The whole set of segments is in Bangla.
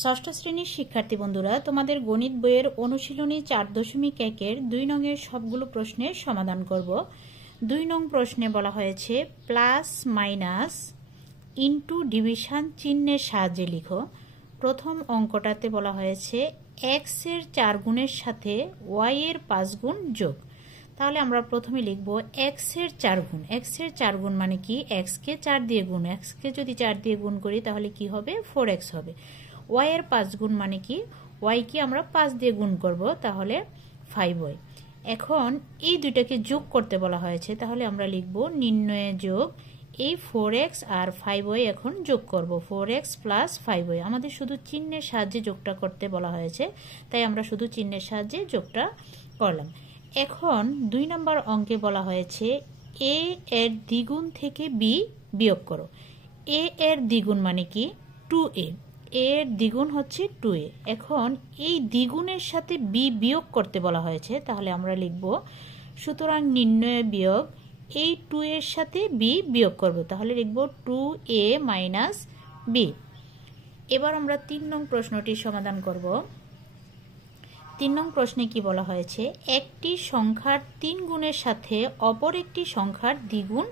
ষষ্ঠ শ্রেণীর শিক্ষার্থী বন্ধুরা, তোমাদের গণিত বইয়ের অনুশীলনী 4.1 2 নংয়ের সবগুলো প্রশ্নের সমাধান করব। 2 নং প্রশ্নে বলা হয়েছে প্লাস মাইনাস ইনটু ডিভিশন চিহ্নের সাহায্যে লিখো। প্রথম অঙ্কটাতে বলা হয়েছে x এর 4 গুণের সাথে y এর 5 গুণ যোগ। তাহলে আমরা প্রথমে লিখব x এর 4 গুণ। x এর 4 গুণ মানে কি? x কে 4 দিয়ে গুণ। x কে যদি 4 দিয়ে গুণ করি তাহলে কি হবে? 4x হবে। y এর 5 গুণ মানে কি? y কে আমরা 5 দিয়ে গুণ করব, তাহলে 5y। এখন এই দুইটাকে যোগ করতে বলা হয়েছে, তাহলে আমরা লিখব নির্ণয়ে যোগ। এই 4x আর 5y এখন যোগ করব। 4x plus 5y। আমাদের শুধু চিহ্নের সাহায্যে যোগটা করতে বলা হয়েছে, তাই আমরা শুধু চিহ্নের সাহায্যে যোগটা করলাম। এখন 2 নম্বর অঙ্কে বলা হয়েছে a এর দ্বিগুণ থেকে b বিয়োগ করো। a এর দ্বিগুণ মানে কি? 2a। এর দ্বিগুণ হচ্ছে 2a। এখন এই দ্বিগুণের সাথে b বিয়োগ করতে বলা হয়েছে, তাহলে আমরা লিখব সুতরাং নির্ণয়ে বিয়োগ। এই 2 এর সাথে b বিয়োগ করব, তাহলে লিখব 2a মাইনাস b। এবার আমরা 3 নং প্রশ্নটির সমাধান করব। 3 নং প্রশ্নে কি বলা হয়েছে? একটি সংখ্যার 3 গুণের সাথে অপর একটি সংখ্যার দ্বিগুণ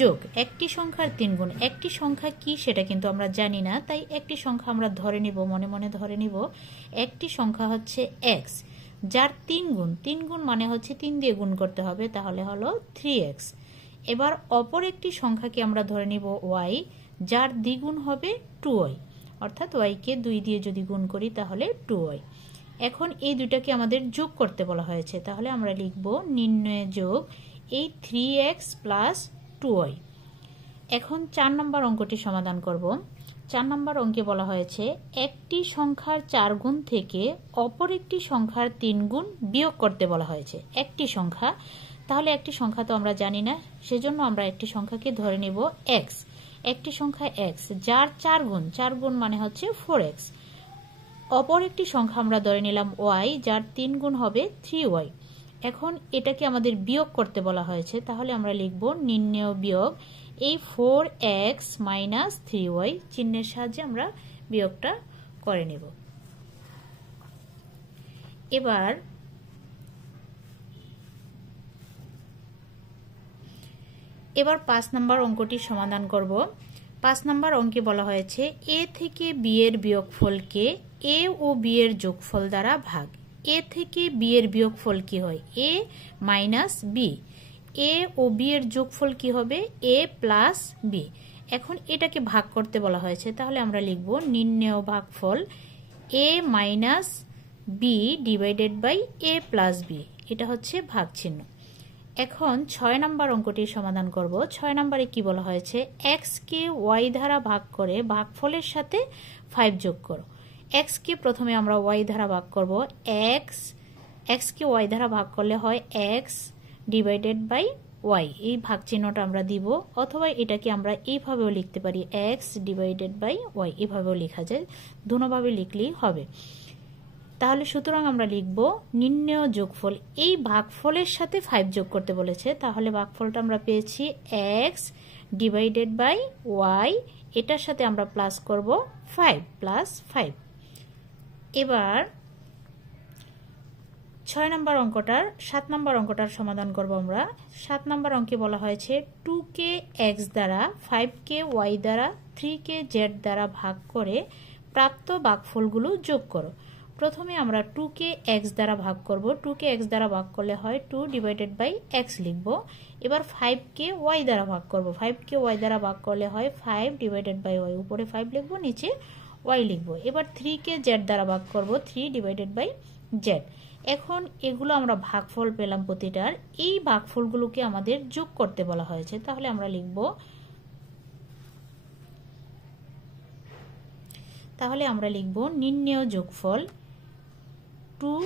যোগ। একটি সংখ্যার 3 গুণ। একটি সংখ্যা কি সেটা কিন্তু আমরা জানি না, তাই একটি সংখ্যা আমরা ধরে নিব, মনে মনে ধরে নিব। একটি সংখ্যা হচ্ছে x, যার 3 গুণ। 3 গুণ মানে হচ্ছে 3 দিয়ে গুণ করতে হবে, তাহলে হলো 3x। এবার অপর একটি সংখ্যাকে আমরা ধরে নিব y, যার দ্বিগুণ হবে 2y, অর্থাৎ y কে 2 দিয়ে যদি গুণ করি তাহলে 2y। এখন এই দুইটাকে আমাদের যোগ করতে বলা হয়েছে, তাহলে আমরা লিখব নির্ণয়ে যোগ এই 3x প্লাস 2y। এখন 4 নম্বর অঙ্কটি সমাধান করব। 4 নম্বর অঙ্কে বলা হয়েছে একটি সংখ্যার 4 গুণ থেকে অপর একটি সংখ্যার 3 গুণ বিয়োগ করতে বলা হয়েছে। একটি সংখ্যা, তাহলে একটি সংখ্যা তো আমরা জানি না, সেজন্য আমরা একটি সংখ্যাকে ধরে নেব x। একটি সংখ্যা x, যার 4 গুণ। 4 গুণ মানে হচ্ছে 4x। অপর একটি সংখ্যা আমরা ধরে নিলাম y, যার 3 গুণ হবে 3y। এখন এটাকে আমাদের বিয়োগ করতে বলা হয়েছে, তাহলে আমরা লিখব নির্ণেয় বিয়োগ এই 4x মাইনাস 3y। চিহ্নের সাহায্যে আমরা বিয়োগটা করে নেব। এবার 5 নম্বর অঙ্কটি সমাধান করব। 5 নম্বর অঙ্কে বলা হয়েছে a থেকে b এর বিয়োগফলকে a ও b এর যোগফল দ্বারা ভাগ। a থেকে b এর বিয়োগফল কি হয়? a minus b। a ও b এর যোগফল কি হবে? a plus b। এখন এটাকে ভাগ করতে বলা হয়েছে, তাহলে আমরা লিখব নির্ণেয় ভাগফল a minus b divided by a plus b। এটা হচ্ছে ভাগ চিহ্ন। এখন 6 নম্বর অঙ্কটির সমাধান করব। 6 নম্বরে কি বলা হয়েছে? x কে y দ্বারা ভাগ করে ভাগফলের সাথে 5 যোগ করো। x কে প্রথমে আমরা y দ্বারা ভাগ করব। x কে y দ্বারা ভাগ করলে হয় x ডিভাইডেড বাই y। এই ভাগ চিহ্নটা আমরা দিব, অথবা এটাকে আমরা এইভাবেও লিখতে পারি, x ডিভাইডেড বাই y। এভাবেও লেখা যায়, দুটোভাবে লিখলেই হবে। তাহলে সুতরাং আমরা লিখব নির্ণেয় যোগফল। এই ভাগফলের সাথে 5 যোগ করতে বলেছে, তাহলে ভাগফলটা আমরা পেয়েছি x ডিভাইডেড বাই y। এটার সাথে আমরা প্লাস করব 5 প্লাস 5। এবার 7 নম্বর অঙ্কটার সমাধান করব আমরা। 7 নম্বর অঙ্কে বলা হয়েছে 2 কে x দ্বারা, 5 কে y দ্বারা, 3 কে z দ্বারা ভাগ করে প্রাপ্ত ভাগফলগুলো যোগ করো। প্রথমে আমরা 2 কে x দ্বারা ভাগ করব। 2 কে x দ্বারা ভাগ করলে হয় 2 ডিভাইডেড বাই x লিখব। এবার 5 কে y দ্বারা ভাগ করব। 5 কে y দ্বারা ভাগ করলে হয় 5 ডিভাইডেড বাই y। উপরে 5 লিখব, নিচে y লিখব। এবার 3 কে z দ্বারা ভাগ করব। 3 ডিভাইডেড বাই z। এখন এগুলো আমরা ভাগফল পেলাম প্রতিটার। এই ভাগফলগুলোকে আমাদের যোগ করতে বলা হয়েছে, তাহলে আমরা লিখব নির্ণেয় যোগফল 2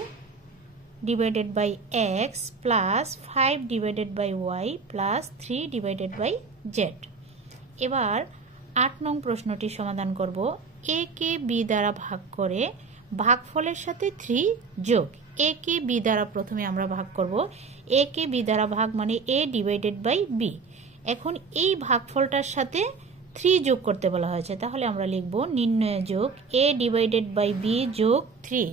divided by x plus 5 divided by y plus 3 divided by z। এবার 8 নং প্রশ্নটি সমাধান করব। a কে b দ্বারা ভাগ করে ভাগফলের সাথে 3 যোগ। a কে b দ্বারা প্রথমে আমরা ভাগ করব। a কে b দ্বারা ভাগ মানে a ডিভাইডেড বাই b। এখন এই ভাগফলটার সাথে 3 যোগ করতে বলা হয়েছে। তাহলে আমরা লিখব নির্ণয় যোগ a ডিভাইডেড বাই b যোগ 3।